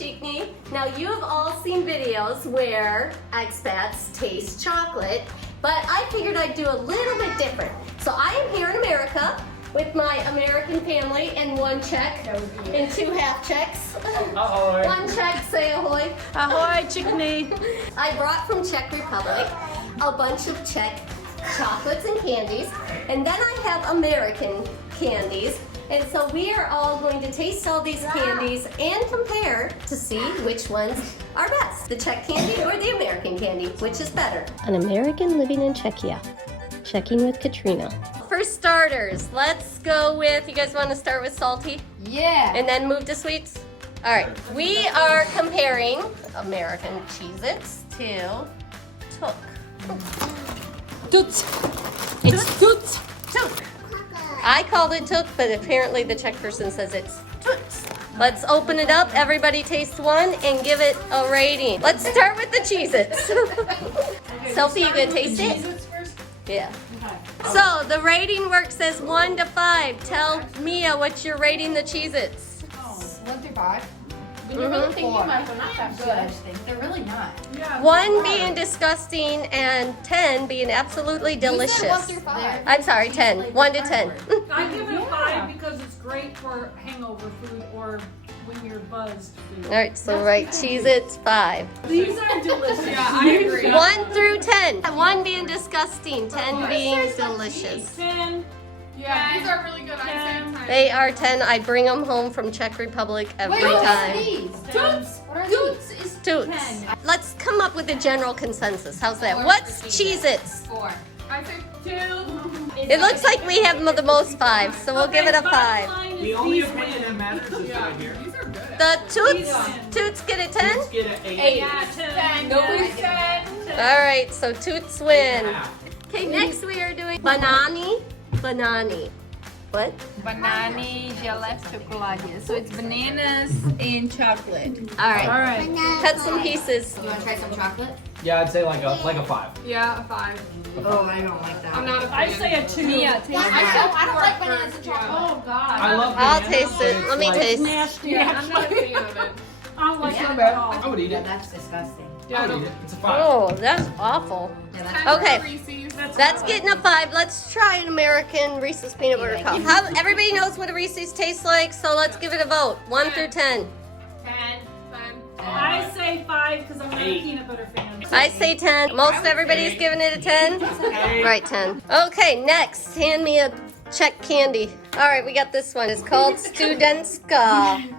Chikni. Now you've all seen videos where expats taste chocolate, but I figured I'd do a little bit different. So I am here in America with my American family and one Czech and two half Czechs. Ahoy. One Czech, say ahoy. Ahoy, Chikni. I brought from Czech Republic a bunch of Czech chocolates and candies, and then I have American candies. And so we are all going to taste all these candies and compare to see which ones are best. The Czech candy or the American candy, which is better? An American living in Czechia. Checking with Katrina. For starters, let's go with, you guys want to start with salty? Yeah. And then move to sweets? All right, we are comparing American Cheez-Its to Tuk. Toots. It's Toots. Tuk. I called it Tuk, but apparently the Czech person says it's Toots. Let's open it up. Everybody taste one and give it a rating. Let's start with the Cheez-Its. Sophie, you gonna taste it? Yeah. So the rating works as 1 to 5. Tell Mia what you're rating the Cheez-Its. 1 through 5. You're really thinking about them, not that good. They're really not. 1 being disgusting and 10 being absolutely delicious. You said 1 through 5. I'm sorry, 10. 1 to 10. I give it a 5 because it's great for hangover food or when you're buzzed food. All right, so write Cheez-Its 5. These are delicious. Yeah, I agree. 1 through 10. 1 being disgusting, 10 being delicious. 10. Yeah, these are really good. I'd say 10. They are 10. I bring them home from Czech Republic every time. Toots. What are Toots is Toots. Let's come up with a general consensus. How's that? What's Cheez-Its? 4. I'd say 2. It looks like we have the most 5, so we'll give it a 5. The only opinion that matters is right here. These are good. The Toots get a 10? Let's get an 8. Yeah, 10. Nobody's 10. All right, so Toots win. Yeah. Okay, next we are doing Banany. Banany. What? Banany gelée chocolate. So it's bananas and chocolate. All right. All right. Cut some pieces. You want to try some chocolate? Yeah, I'd say like a 5. Yeah, a 5. Oh, I don't like that. I'm not a fan. I say a 2. Mia, taste I don't like bananas and chocolate. Oh, God. I love I'll bananas, taste but it. it's Let me like- taste. Nasty. Yeah, I'm not a fan of it. I don't like Yeah. it Not at bad. all. I would eat Yeah, it. that's disgusting. Yeah, I I would don't. eat it. It's a 5. Oh, that's awful. Yeah, 10 that's Okay. for Reese's. That's getting a 5. Let's try an American Reese's peanut butter cup. Everybody knows what a Reese's tastes like, so let's give it a vote. 1 through 10. 10. I say 5 because I'm not a 8. peanut butter fan. I say 10. Most everybody's giving it a 10. Right, 10. Okay, next, hand me a Czech candy. All right, we got this one. It's called Studentska.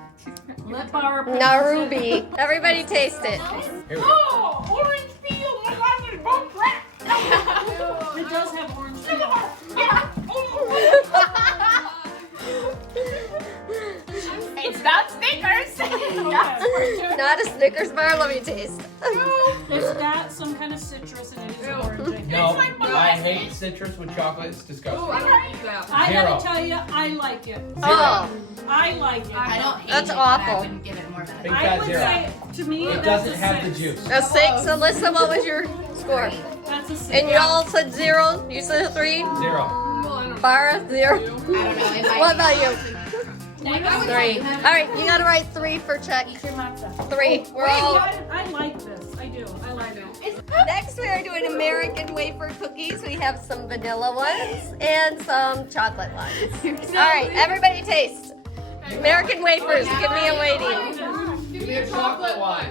Let bar. Narubi. Everybody taste it. Here we go. Oh, orange peel. My God, there's bone crack. It does have orange peel. It's not Snickers. Not a Snickers bar. Let me taste. It's got some kind of citrus in it. It's orange. I think. No, like I hate citrus with chocolate. It's disgusting. I don't like that. I Zero. gotta tell you, I like it. Oh, I like it. I don't hate That's it, but I awful. wouldn't give it more than a Big I fat would 0. say, to me, It that's doesn't a have 6. the juice. a 6. Alyssa, what was your score? That's a 6. And you all said 0. You said 3. 0. Well, I don't Bara 0. I don't know. It might What be. about you? 3. All right, you gotta write 3 for Czech. 3. We're all. I like this. I do. I like it. Next, we are doing American wafer cookies. We have some vanilla ones and some chocolate ones. All right, everybody taste. American wafers. Give me a waiting. Give me a chocolate one.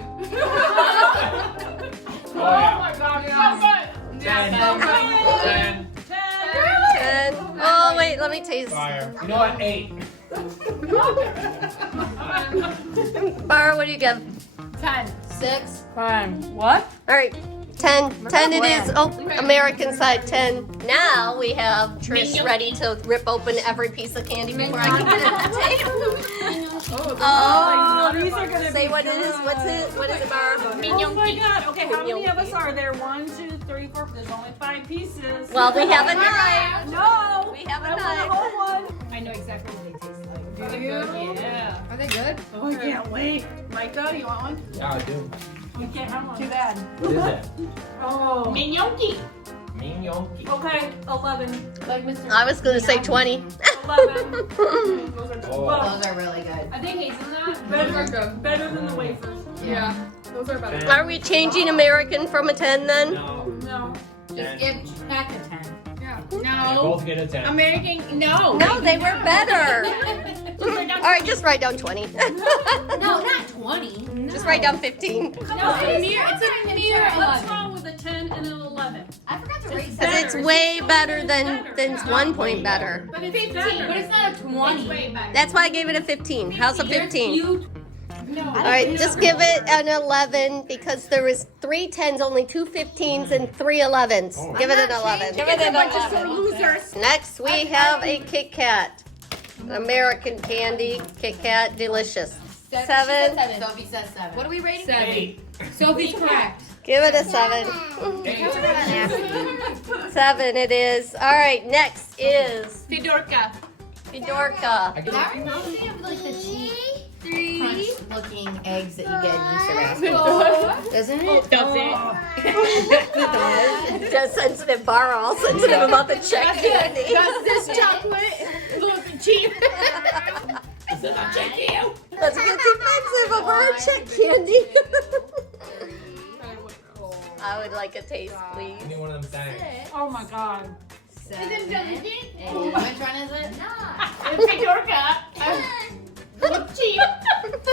Oh, yeah. my God, so good. 10. Yeah, so good. 10. 10. Oh wait, let me taste. Fire. You know what? 8. Bara, what do you give? 10. 6. What? All right. 10. 10 it is. Oh, American side 10. Now we have Trish ready to rip open every piece of candy before I can get it on the table. Oh, these are gonna Say be what it is. good. What's it? What is it, Bara? Oh my God. Okay, how many of us are there? 1, 2, 3, 4. There's only 5 pieces. Well, we have a knife. No. We have a I want knife. a whole one. I know exactly what they taste like. Do you? Yeah. Are they good? Oh, I can't wait. Micah, you want one? Yeah, I do. You can't have one. Too bad. What is that? Oh. Minonky. Minonky. Okay, 11. Like Mr. I was gonna say 20. 11. Oh. Those are really good. I think hazelnut Those are good. better than the wafers. Yeah. Those are better. Are we changing American from a 10 then? No. No. Just give Czech a 10. Yeah. They No. both get a 10. American, no. No, they were better. All right, just write down 20. No, not 20. Just write down 15. No, it's a mirror. What's wrong with a 10 and an 11? I forgot to rate Because it's way better than 1 point better. But it's 15, better. but it's not a 20. That's why I gave it a 15. How's a 15? You, All right, just give it an 11 because there was 3 10s, only 2 15s, and 3 11s. Give it an 11. Give it an 11. Next, we have a Kit Kat. American candy, Kit Kat, delicious. 7. Sophie says 7. What are we rating? 8. Sophie's correct. Give it a 7. 7 it is. All right, next is Fidorka. Fidorka. I give That it reminds me of like the cheap 3. crunch looking eggs that you get in Easter baskets. Doesn't it? Does it? Just sensitive bar, all sensitive about the Czech candy. Does this chocolate look cheap? Is it not check you? Let's get defensive over our Czech candy. I would like a taste, please. Give me one of them things. oh my God. 7. And which one is it? Fidorka. Look cheap.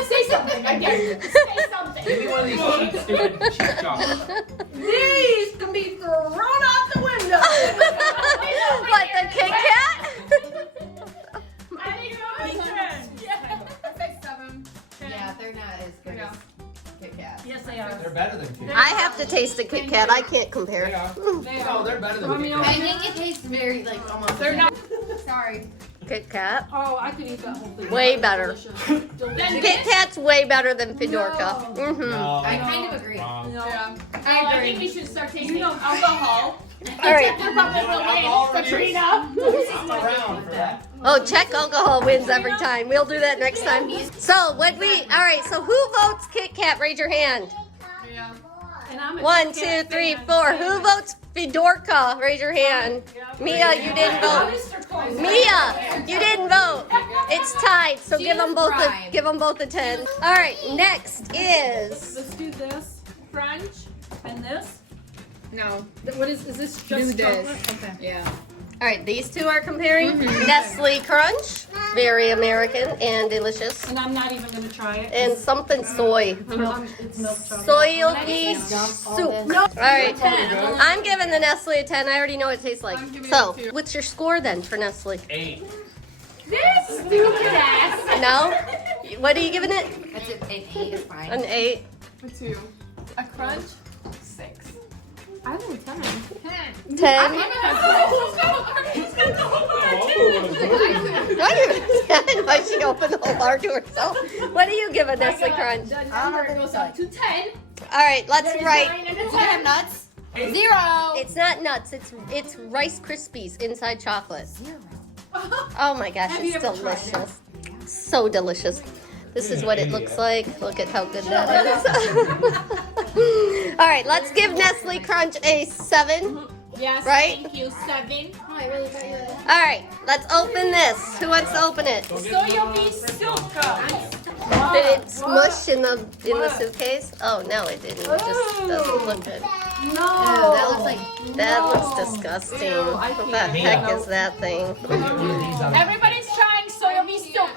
Say something. I dare you. Say something. Give me one of these cheap, stupid cheap chocolates. These can be thrown out the window. What, the Kit Kat? I think you're I say 7. Yeah, they're not as good as Kit Kat. Yes, they are. They're better than Kit Kat. I have to taste a Kit Kat. I can't They compare. are. They No, are. they're better I than mean, Kit I Kat. think it tastes very like almost. They're not. Sorry. Kit Kat. Oh, I could eat that whole thing. Way better. Delicious. Delicious. Kit Kat's way better than Fidorka. Mm-hmm. No. I kind of agree. Wrong. No. Yeah. I think we should start tasting You know- alcohol. All right. I'm around for that. Oh, Czech alcohol wins every time. We'll do that next time. So, what we? All right. So, who votes Kit Kat? Raise your hand. Yeah. And I'm a 1, Kit 2, Kat 3, fan. 4. Who votes Fidorka? Raise your hand. Mia, you didn't vote. Mia, you didn't vote. It's tied. So give them both a 10. All right. Next is Let's do this Crunch. and this. No. What is this? Just Do this. chocolate? Okay. Yeah. all right. These two are comparing Nestli Crunch, very American and delicious, And I'm not even gonna try it. and something soy. It's milk chocolate. Sojovy Suk. All right. I'm giving the Nestle a 10. I already know what it tastes like. I'm giving it So, a 2. what's your score then for Nestle? 8. This stupid ass. No? What are you giving it? That's it. 8 is fine. An 8. A 2. A crunch. 6. I think 10. 10. Oh. Why are you 10? Why she opened the whole bar to herself? What do you give a Nestle Crunch? I don't know what Goes up to 10. All right, let's write. Do they have nuts? 0. It's not nuts. It's Rice Krispies inside chocolate. 0. Oh my gosh, Have you it's ever tried delicious. So delicious. This is what it looks like. Look at how good that is. All right, let's give Nestle Crunch a 7. Yes. Right? Thank you. 7. Oh, I really thought you were. All right, let's open this. Who wants to open it? Sojovy Suk. Did it smush in the suitcase? Oh no, it didn't. It just doesn't look good. Oh, that looks like. That looks disgusting. What the heck is that thing? Everybody's trying Sojovy Suk.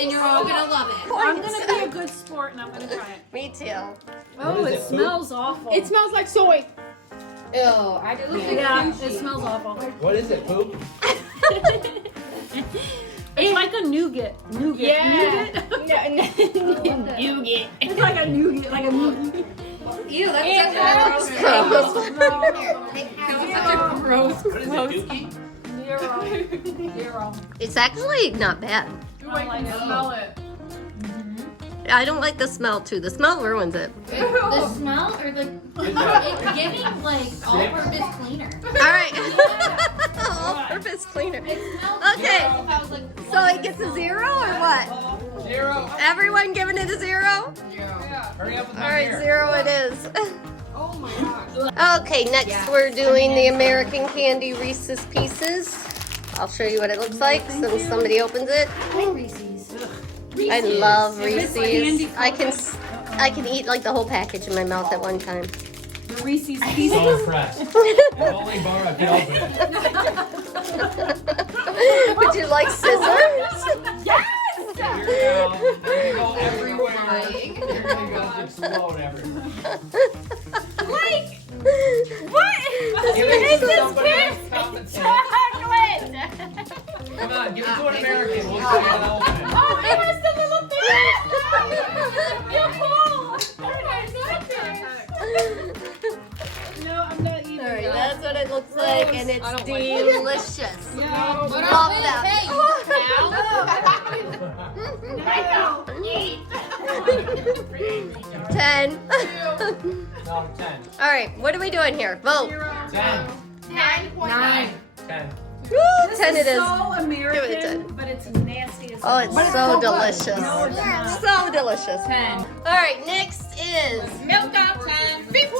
And you're all gonna love it. I'm gonna be a good sport and I'm gonna try it. Me too. Oh, is it it, poop? smells awful. It smells like soy. Ew, I didn't. Yeah, it smells awful. What is it, poop? It's like a nougat. Nougat. Yeah. Nougat. Nougat. It's like a nougat. Like a nougat. Ew, that's It's such a Gross. Such a gross. What is it, dookie? Zero. It's actually not bad. Ooh, I can smell it. I don't like the smell too. The smell ruins it. The smell or the. It's giving like all-purpose cleaner. All right. All-purpose cleaner. Okay. So it gets a 0 or what? 0. Everyone giving it a 0? Yeah. Hurry up with All my right, beer. 0 it is. Oh my gosh. Okay, next we're doing the American Candy Reese's Pieces. I'll show you what it looks like since somebody opens it. Reese's. I love It's Reese's. candy I can eat like the whole package in my mouth at one time. The Reese's So Pieces. impressed. If only Bara could open it. Would you like scissors? Yes! Here we go. We're gonna go everywhere. You're gonna go explode everywhere. Like, what? Give it to This somebody is else. Compensate. chocolate! Come on, give it to an American. We'll see how open it. Oh, it has the little thing! You're cool! No, I'm not eating Alright, that. that's what it looks like, and it's delicious. Yeah. Love that. I know! Eat! 10. No, 10. Alright, what are we doing here? Vote. 10. 9.9. 10. Woo, 10 it is. So Give it a American, 10. but it's nasty as Oh, it's so delicious. No, it's not. So delicious. 10. Alright, next is. Milka 10. 15!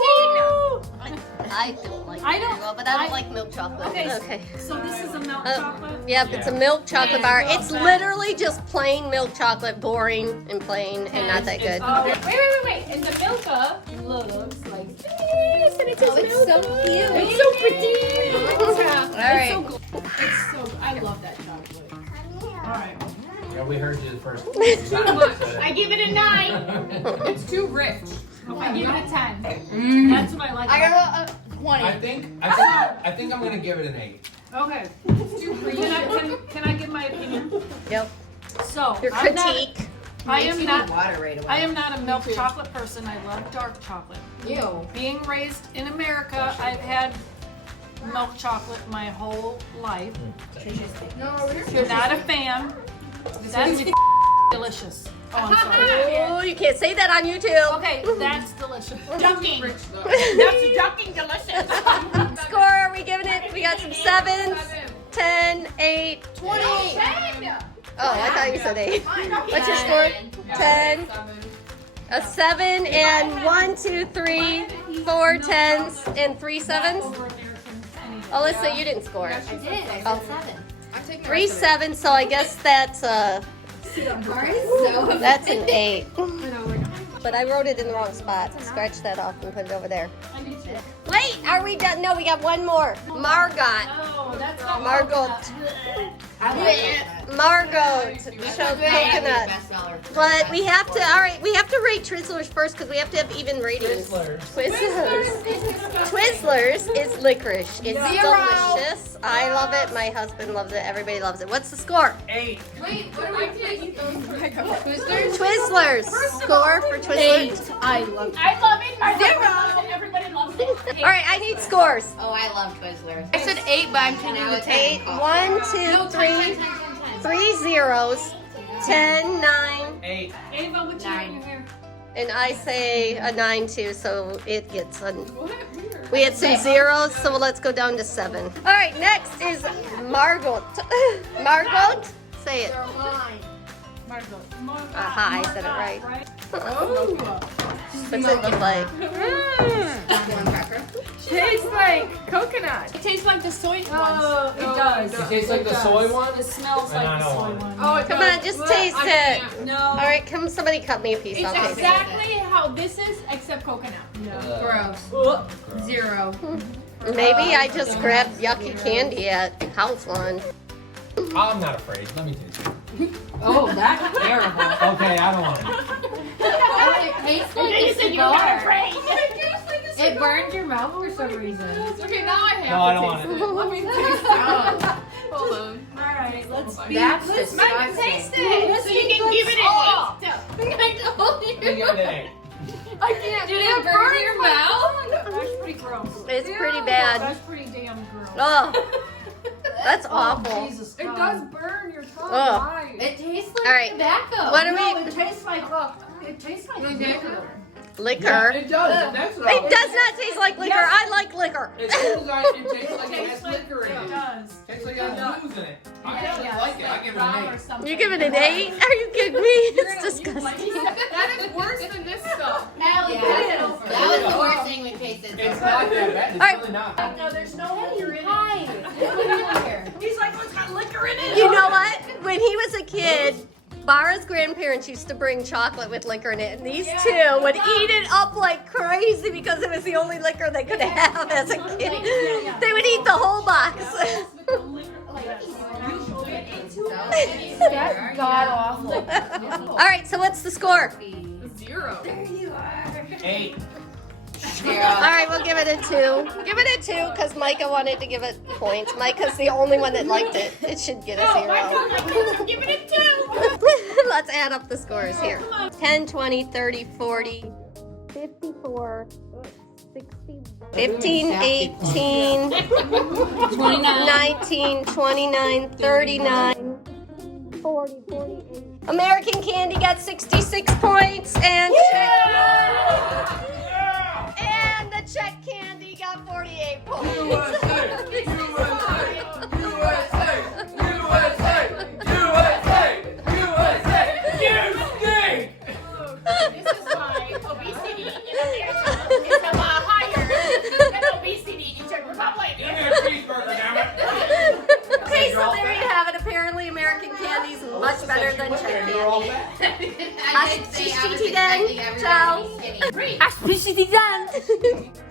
I don't like it I don't- very well, but I don't like milk chocolate. Okay, so this is a milk chocolate? Yep, it's a milk chocolate bar. It's literally just plain milk chocolate, boring and plain and not that good. Oh, Wait. And the Milka looks like this, and it says it's so Milka. cute. It's so pretty. Alright. It's so, I love that chocolate. alright. Yeah, we heard you the first time. I give it a 9. It's too rich. I give it a 10. That's what I like. I got a 20. I think I'm gonna give it an 8. Okay. Can I give my opinion? Yep. So, Your I'm not- critique. I am not. water right away. I am not a milk chocolate person. I love dark chocolate. Ew. Being raised in America, I've had milk chocolate my whole life. Not a fan. That's delicious. Oh, I'm sorry. Oh, you can't say that on YouTube. Okay, that's delicious. Ducking. Rich though. That's ducking delicious. Score, are we giving it? We got some 7s, 10, 8. 20. Oh, I thought you said 8. What's your score? 10. 7. A 7 and 1, 2, 3, 4 10s and 3 7s. Over Americans anyway. Alyssa, you didn't score. I did. I Oh. said 7. I'm taking the 3 rest of 7, so I guess that's So that's an 8. But I wrote it in the wrong spot. Scratch that off and put it over there. I need to. Wait, are we done? No, we got one more. Margot. No, that's not Margot. I like Margot. Show coconut. bestseller. But we have to, alright, we have to rate Twizzlers first because we have to have even ratings. Twizzlers. Twizzlers is licorice. It's delicious. I love it. My husband loves it. Everybody loves it. What's the score? 8. Wait, what do I take? Twizzlers. Score for Twizzlers. I love I love it. My husband loves it. Everybody loves it. Alright, I need scores. Oh, I love Twizzlers. I said 8, but I'm changing Now to it's 8, 1, 2, 3, 3 zeros, 10, 9, 8. Ava, what you got in your hair? and I say a 9 too, so it gets a. What? Weird. We had some zeros, so let's go down to 7. All right, next is Margot. Margot, say it. Margot. Aha, I said it right. Oh. What's it look like? Tastes like coconut. It tastes like the soy ones. Oh, it does. It tastes like the soy one? It smells like I the don't soy want it. one. Oh, it Come does. on, just Well, taste I it. can't. No. All right, come somebody cut me a piece. I'll It's taste it. exactly how this is, except coconut. Gross. 0. Maybe I just grabbed yucky candy at House One. I'm not afraid. Let me taste it. Oh, that's terrible. Okay, I don't want it. It tastes And then you like said a you were cigar. afraid. It burns your mouth for some reason. Okay, now I have No, I to don't taste want it. Let me taste it. Hold on. Alright, let's be. That's let's disgusting. Taste it. So you can give it an 8. Let me give it an 8. I can't. Did it burn your mouth? That's pretty gross. It's pretty bad. That's pretty damn gross. Oh, that's awful. Jesus It God. does burn your tongue. Ugh. Why? It tastes like All right. tobacco. What are No, we? it tastes like liquor. Liquor. It does. That's what It does not taste like liquor. I like liquor. It tastes like it has liquor in It it. does. Tastes like it has booze in it. I actually like it. I give it an 8. You give it an 8? Are you kidding me? It's disgusting. That is worse than this stuff. Hell yeah. That was the worst thing we tasted so It's far. not that bad. It's Alright. really not. No, there's no liquor in it. He's like, oh, it's got liquor in it. You know what? When he was a kid, Bara's grandparents used to bring chocolate with liquor in it, and these two would eat it up like crazy because it was the only liquor they could have as a kid. They would eat the whole box. That's god awful. All right, so what's the score? 0. 8. All right, we'll give it a 2. Give it a 2 because Micah wanted to give it points. Micah's the only one that liked it. It should get a 0. Give it a 2. Let's add up the scores here. 10, 20, 30, 40, 54, 60, 15, 18, 19, 29, 39, 40, 48. American Candy got 66 points and and the Czech Candy got 48 points. This is why obesity in America is a lot higher than obesity in Czech Republic. Okay, so there you have it. Apparently, American Candy is much better than Czech Candy. I did say I was expecting everybody to be skinny. Ciao.